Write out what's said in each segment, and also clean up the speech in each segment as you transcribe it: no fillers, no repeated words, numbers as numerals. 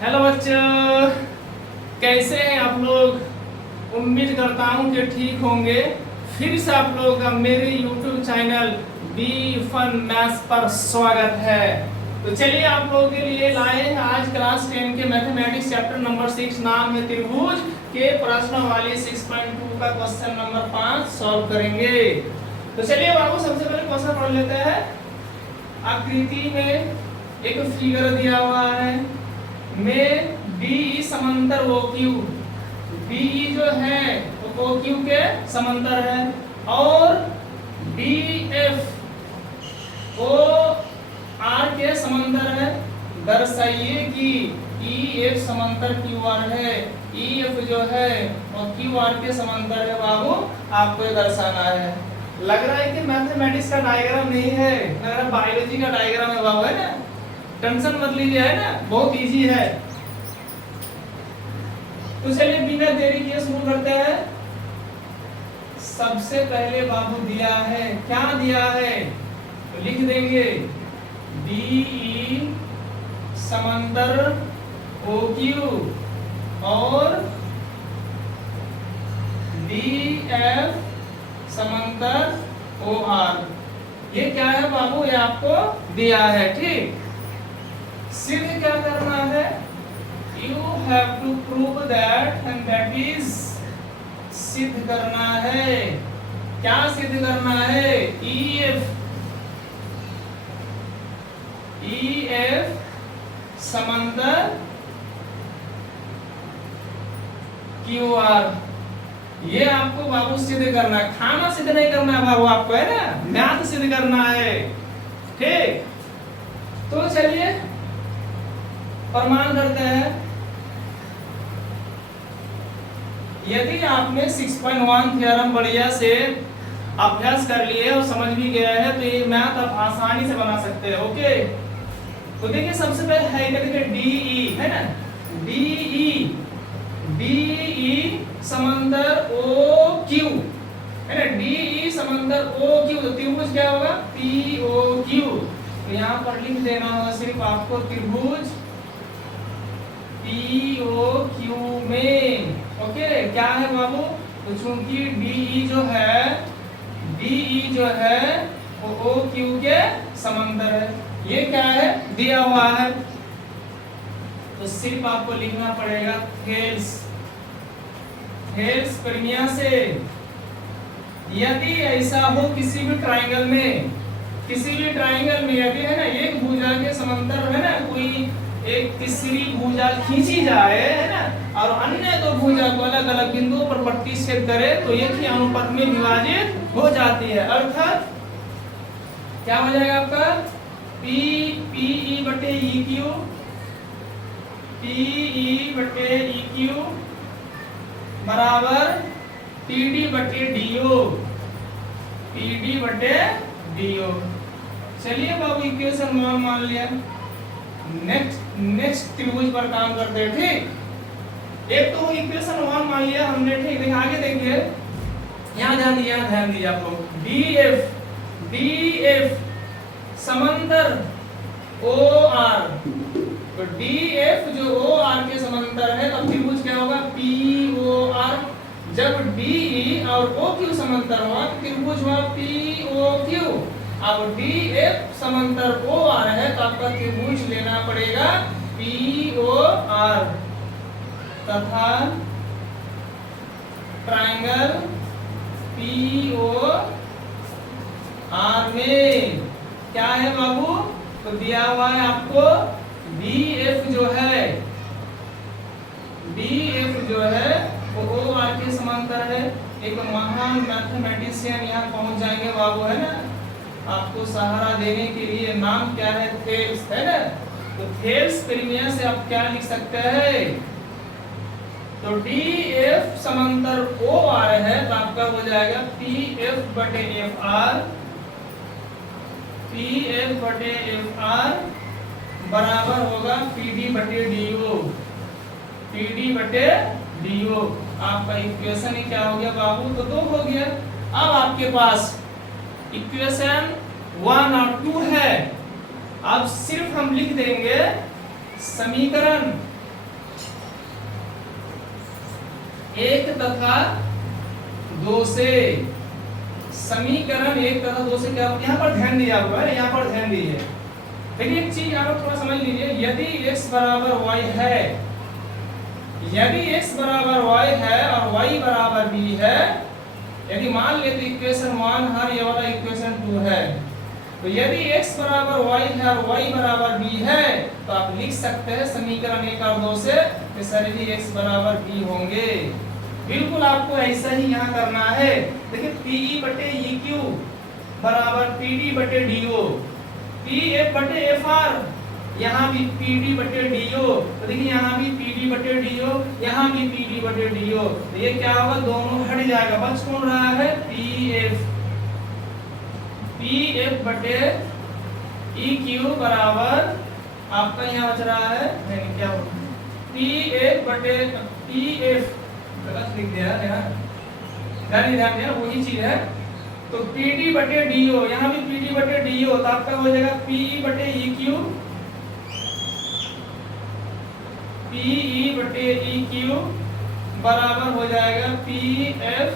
Hello बच्चों, कैसे हैं आप लोग। उम्मीद करता हूं कि ठीक होंगे। फिर से आप लोग का मेरे YouTube channel Be Fun Maths पर स्वागत है। तो चलिए आप लोगों के लिए लाए हैं आज क्लास 10 के मैथमेटिक्स चैप्टर नंबर 6, नाम है त्रिभुज के प्रश्नावली 6.2 का क्वेश्चन नंबर 5 सॉल्व करेंगे। तो चलिए बाबू सबसे पहले क्वेश्चन पढ़ लेते हैं। आकृति में एक फिगर दिया हुआ है में BE समांतर OQ, BE जो है वो OQ के समांतर है और DF OR के समांतर है। दर्शाइए कि EF समांतर QR है, EF जो है वो QR के समांतर है। बाबू आपको ये दर्शाना है। लग रहा है कि मैथमेटिक्स का डायग्राम नहीं है, लग रहा है बायोलॉजी का डायग्राम है बाबू, है ना। टेंशन मत लीजिए, है ना, बहुत इजी है। तो चलिए बिना देरी किए शुरू करते हैं। सबसे पहले बाबू दिया है, क्या दिया है तो लिख देंगे BE समांतर OQ और DF समांतर OR। ये क्या है बाबू, ये आपको दिया है, ठीक। सिद्ध क्या करना है, you have to prove that and that is, सिद्ध करना है। क्या सिद्ध करना है, EF समांतर QR। ये आपको बाबू सिद्ध करना है, खाना सिद्ध नहीं करना है बाबू आपको, है ना, मैथ सिद्ध करना है, ठीक। तो चलिए प्रमाण करते हैं। यदि आपने 6.1 थ्योरम बढ़िया से अभ्यास कर लिए और समझ भी गया है तो ये मैथ आप आसानी से बना सकते हैं, ओके। तो देखिए सबसे पहले है देखिए DE, है ना, DE समांतर OQ, है ना, DE समांतर OQ। तो त्रिभुज क्या होगा, POQ। तो यहाँ पर लिख देना होगा सिर्फ आपको त्रिभुज POQ में, ओके। क्या है बाबू, तो चूंकि DE जो है वो OQ के समांतर है। ये क्या है, दिया हुआ है, तो सिर्फ आपको लिखना पड़ेगा थेल्स प्रमेय से। यदि ऐसा हो किसी भी ट्रायंगल में यदि, है ना, एक भुजा के समांतर, है ना, कोई एक तीसरी भुजा खींची जाए, है ना, और अन्य दो भुजा को अलग अलग बिंदुओं पर प्रतिच्छेद करे तो एक ही अनुपात में विभाजित हो जाती है। अर्थात क्या हो जाएगा आपका PE बटे EQ बराबर PD बटे DO। चलिए बाबू इक्वेशन मान लिया। नेक्स्ट त्रिभुज पर काम करते हैं, ठीक। एक तो इक्वेशन 1 मान लिया हमने, ठीक। देखिए आगे देखिए, यहाँ ध्यान दीजिए आप लोग। DF समांतर OR। तो DF जो OR के समांतर है तब त्रिभुज क्या होगा, POR। जब DE और OQ समांतर हुआ त्रिभुज हुआ POQ। अब DF समांतर OR है तो आपका त्रिभुज लेना पड़ेगा POR तथा ट्रायंगल POR में क्या है बाबू, तो दिया हुआ है आपको DF जो है वो OR के समांतर है। एक महान मैथमेटिशियन यहाँ पहुंच जाएंगे बाबू, है ना, आपको सहारा देने के लिए। नाम क्या है, थेल्स, है ना। तो थेल्स प्रमेय से आप क्या लिख सकते हैं, तो DF समांतर OR है तो आपका हो जाएगा PF बटे FR बराबर होगा PD बटे DO। आपका इक्वेशन ही क्या हो गया बाबू, तो 2 हो गया। अब आपके पास इक्वेशन 1 और 2 है। अब सिर्फ हम लिख देंगे समीकरण एक तथा दो से, समीकरण एक तथा दो से क्या, यहाँ पर ध्यान दिया हुआ है, यहाँ पर ध्यान दीजिए। देखिए एक चीज आप थोड़ा समझ लीजिए, यदि x बराबर y है, यदि x बराबर y है और y बराबर b है, यदि मान लेते इक्वेशन 1 और ये वाला इक्वेशन 2 है, तो यदि x बराबर y है और y बराबर b है, तो आप लिख सकते हैं समीकरण 1 और 2 से कि सभी x बराबर b होंगे। बिल्कुल आपको ऐसा ही यहाँ करना है। देखिए PE बटे EQ बराबर PD बटे DO, PF बटे FR, यहाँ भी PD बटे DO, तो देखिए यहाँ भी PD बटे DO, यहाँ भी PD बटे DO, तो ये क्या होगा, दोनों हट जाएगा, बच कौन रहा है, PF बटे EQ बराबर आपका यहाँ बच रहा है, नहीं क्या होगा, PF बटे PF, गलत लिख दिया यार, ध्यान दिया, वही चीज है। तो PD बटे DO, यहाँ भी PD बटे DO, तो आपका हो जाएगा PE बटे EQ, PE बटे EQ बराबर हो जाएगा PF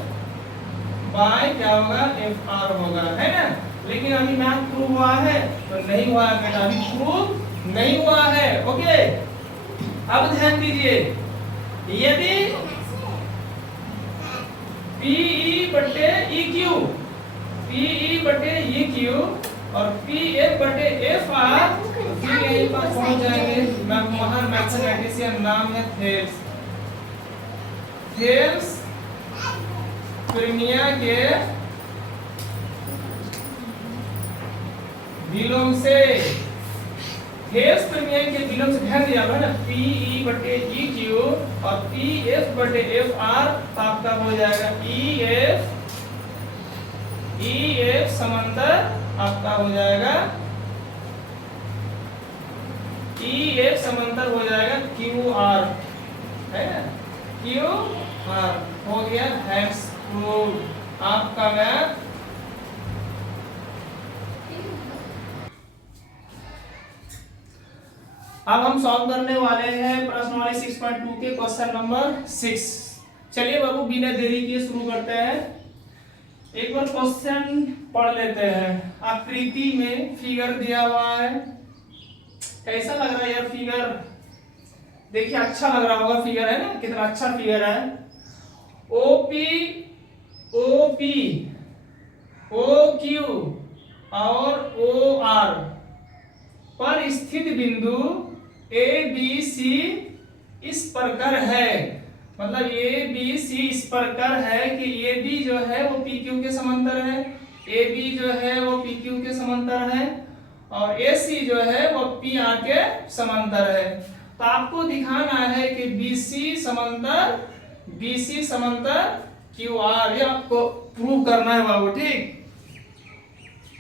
बाय क्या होगा, FR होगा, है ना। लेकिन अभी मैथ प्रूव हुआ है तो नहीं हुआ है बेटा, अभी प्रूव नहीं हुआ है। ओके, अब ध्यान दीजिए, यदि PE बटे EQ, PE बटे EQ और PF बटे FR, तो फिर यहीं पर पहुंच जाएंगे। महान मैथमेटिशियन नाम है थेल्स, थेल्स प्रीमिया के विलोम से, थेल्स प्रीमिया के विलोम से, ध्यान दिया ना, PE बटे EQ और PF बटे FR, तो आपका हो जाएगा EF समांतर आपका हो जाएगा, EF समांतर हो जाएगा QR, है ना, QR हो गया, हैट्स प्रूव आपका मैथ। अब हम सॉल्व करने वाले हैं प्रश्नावली 6.2 के क्वेश्चन नंबर 6। चलिए बाबू बिना देरी किए शुरू करते हैं। एक बार क्वेश्चन पढ़ लेते हैं। आकृति में फिगर दिया हुआ है, कैसा लग रहा है यार फिगर, देखिए अच्छा लग रहा होगा फिगर, है ना, कितना अच्छा फिगर है। OP OQ और OR पर स्थित बिंदु ABC इस प्रकार है, मतलब ABC इस प्रकार है कि AB जो है वो PQ के समांतर है, AB जो है वो PQ के समांतर है और AC जो है वो PR के समांतर है। तो आपको दिखाना है कि BC समांतर QR, ये आपको प्रूव करना है बाबू, ठीक।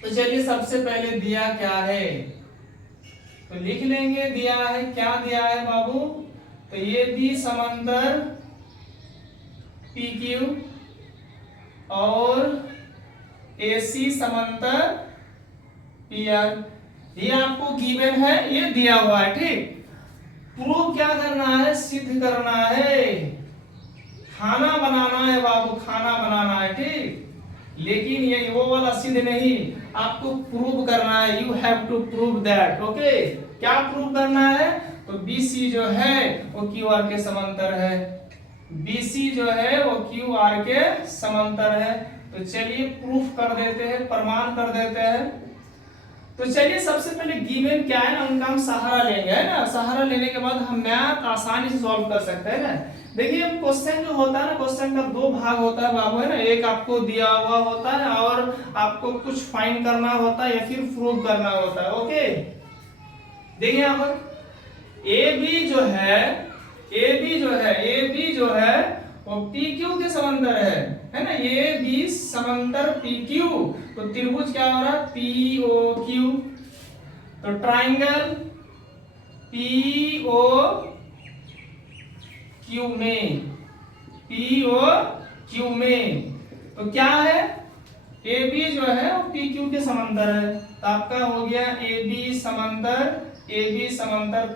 तो चलिए सबसे पहले दिया क्या है तो लिख लेंगे, दिया है, क्या दिया है बाबू, तो ये भी समांतर PQ और AC समांतर PR, ये आपको गिवन है, ये दिया हुआ है, ठीक। प्रूव क्या करना है, सिद्ध करना है, खाना बनाना है बाबू, खाना बनाना है, ठीक। लेकिन ये वो वाला सिद्ध नहीं, आपको प्रूव करना है, you have to prove that. Okay, क्या प्रूव करना है, तो BC जो है वो QR के समांतर है, BC जो है वो QR के समांतर है। तो चलिए प्रूफ कर देते हैं, प्रमाण कर देते हैं। तो चलिए सबसे पहले गिवन क्या है ना, उनका हम सहारा लेंगे, है ना। सहारा लेने के बाद हम मैथ आसानी से सॉल्व कर सकते हैं ना। देखिए क्वेश्चन जो होता है ना, क्वेश्चन का दो भाग होता है बाबू, है ना। एक आपको दिया हुआ होता है और आपको कुछ फाइंड करना होता है या फिर प्रूव करना होता है। ओके, देखिए यहाँ पर AB जो है वो PQ के समांतर है ना। AB समांतर PQ, तो त्रिभुज क्या हो रहा है, POQ। तो ट्राइंगल POQ में तो क्या है, AB जो है वो PQ के समांतर है, तो आपका हो गया AB समांतर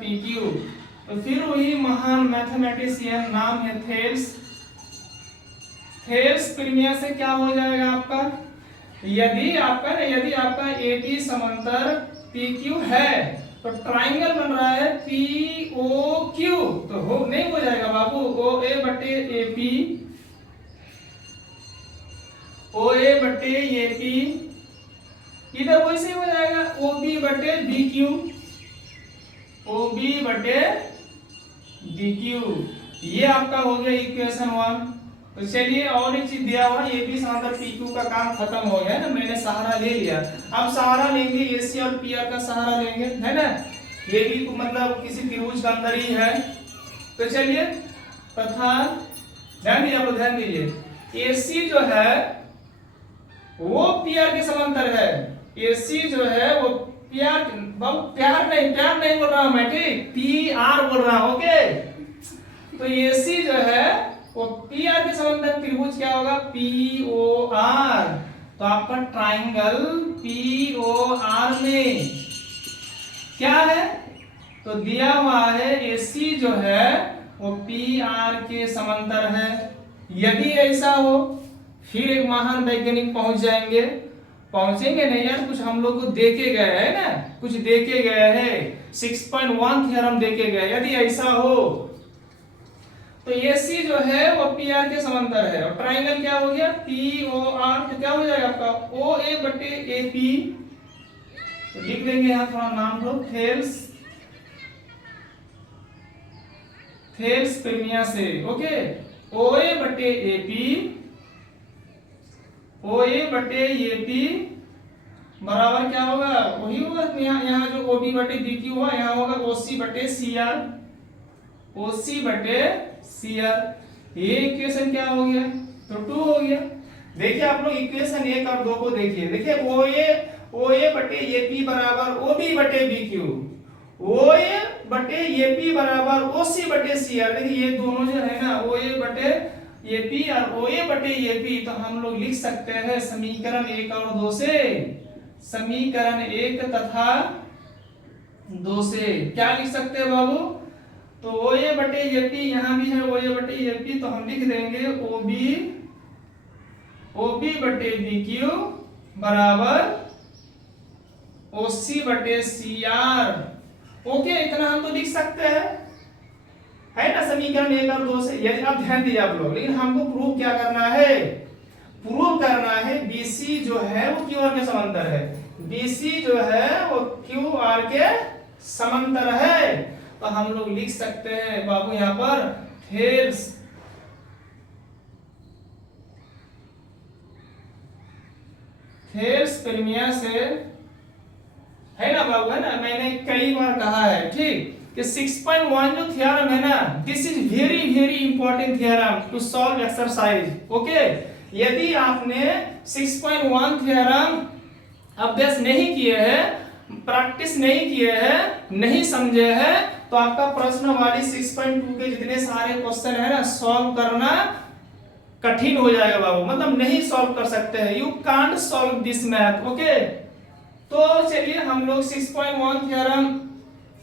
PQ। तो फिर वही महान मैथमेटिशियन नाम है थेल्स, थेल्स प्रीमिया से क्या हो जाएगा आपका, यदि आपका एपी समांतर पीक्यू है तो ट्राइंगल बन रहा है पीओक्यू, तो हो नहीं हो जाएगा बाबू, ओ ए बटे एपी, ओ ए बटे एपी, इधर वैसे हो जाएगा ओ बी बटे बी क्यू, ओ बी बटे बी क्यू। ये आपका हो गया इक्वेशन 1। तो चलिए और एक चीज दिया हुआ ए बी समांतर पी क्यू का काम खत्म हो गया है ना, मैंने सहारा ले लिया। अब सहारा लेंगे एसी और पी आर का सहारा लेंगे, है ना, ये भी मतलब किसी त्रिभुज का अंदर ही है। तो चलिए तथा ध्यान दीजिए, आप लोग ध्यान दीजिए, एसी जो है वो पी आर के समांतर है, एसी जो है वो पी आर, प्यार नहीं बोल रहा हूं मैं, ठीक, पी आर बोल रहा हूं, ओके। तो एसी जो है वो पी आर के समांतर त्रिभुज क्या होगा, पी ओ आर। तो आपका ट्राइंगल पी ओ आर में क्या है, तो दिया हुआ है एसी जो है वो पी आर के समांतर है। यदि ऐसा हो फिर एक महान वैज्ञानिक पहुंचेंगे नहीं यार, कुछ हम लोग को देखे गए है ना, कुछ देखे गए हैं, 6.1 थ्योरम देखे गए। यदि ऐसा हो तो एसी जो है वो पी आर के समांतर है, और ट्राइंगल क्या हो गया, पी ओ आर, तो क्या हो जाएगा आपका ओ ए बटे ए पी। तो लिख देंगे यहां थोड़ा नाम दो, थेल्स प्रीमिया से, ओके, ओ ए बटे ए पी, ओ ए बटे ए पी बराबर क्या होगा, वही होगा यहाँ जो ओ बी बटे बी क्यू हुआ, यहाँ होगा ओ सी बटे सी आर, ओ सी बटे सी आर। ये इक्वेशन क्या हो गया, तो 2 हो गया। देखिए आप लोग इक्वेशन 1 और 2 को देखिए ओ ए बटे ए पी बराबर ओ बी बटे बी क्यू, ओ ए बटे ए पी बराबर ओ सी बटे सी आर। देखिए ये दोनों जो है ना, ओ ए बटे ए पी और ओ ए बटे ए पी, तो हम लोग लिख सकते हैं समीकरण 1 और 2 से, समीकरण 1 तथा 2 से क्या लिख सकते हैं बाबू, तो ओ ए बटे ए पी, यहां भी है ओ ए बटे ए पी, तो हम लिख देंगे ओ बी बटे बी क्यू बराबर ओ सी बटे सी आर। ओके, इतना हम तो लिख सकते हैं, है ना, समीकरण 1 और 2 से। यदि आप ध्यान दीजिए आप लोग, लेकिन हमको प्रूव क्या करना है, प्रूव करना है बीसी जो है वो क्यू आर के समांतर है, बीसी जो है वो क्यू आर के समांतर है। तो हम लोग लिख सकते हैं बाबू यहां पर थेल्स प्रीमिया से, है ना बाबू, है ना, मैंने कई बार कहा है, ठीक, कि 6.1 जो थ्योरम है ना, this is very very important theorem to solve exercise, okay. यदि आपने 6.1 थ्योरम अभ्यास नहीं किए हैं, प्रैक्टिस नहीं किए हैं, नहीं समझे हैं, तो आपका प्रश्न वाली 6.2 के जितने सारे क्वेश्चन है ना, सॉल्व करना कठिन हो जाएगा बाबू, मतलब नहीं सॉल्व कर सकते हैं, you can't solve this math, okay. तो चलिए हम लोग 6.1 थ्योरम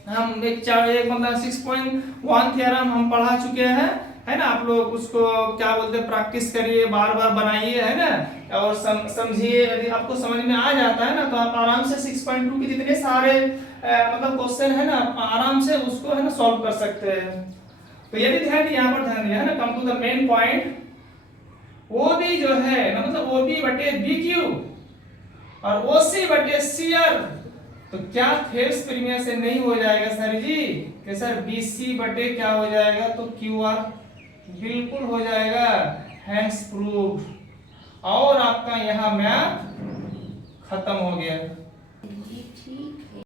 हम एक मतलब 6.1 थ्योरम हम पढ़ा चुके हैं, है ना। आप लोग उसको क्या बोलते हैं, प्रैक्टिस करिए, बार बार बनाइए, है ना, और समझिए। यदि आपको समझ में आ जाता है ना, तो आप आराम से 6.2 के जितने सारे मतलब क्वेश्चन है ना, आराम से उसको है ना सॉल्व कर सकते हैं। तो यदि ध्यान यहाँ पर ध्यान दिया है ना, come to the main point, O B जो है ना, मतलब ओ बी बटे बी क्यू और ओ सी बटे सी आर, तो क्या थेल्स प्रीमिया से नहीं हो जाएगा सर जी, कि सर बी सी बटे क्या हो जाएगा, तो क्यू आर, बिल्कुल हो जाएगा, हैंस प्रूव्ड। और आपका यहाँ मैथ खत्म हो गया।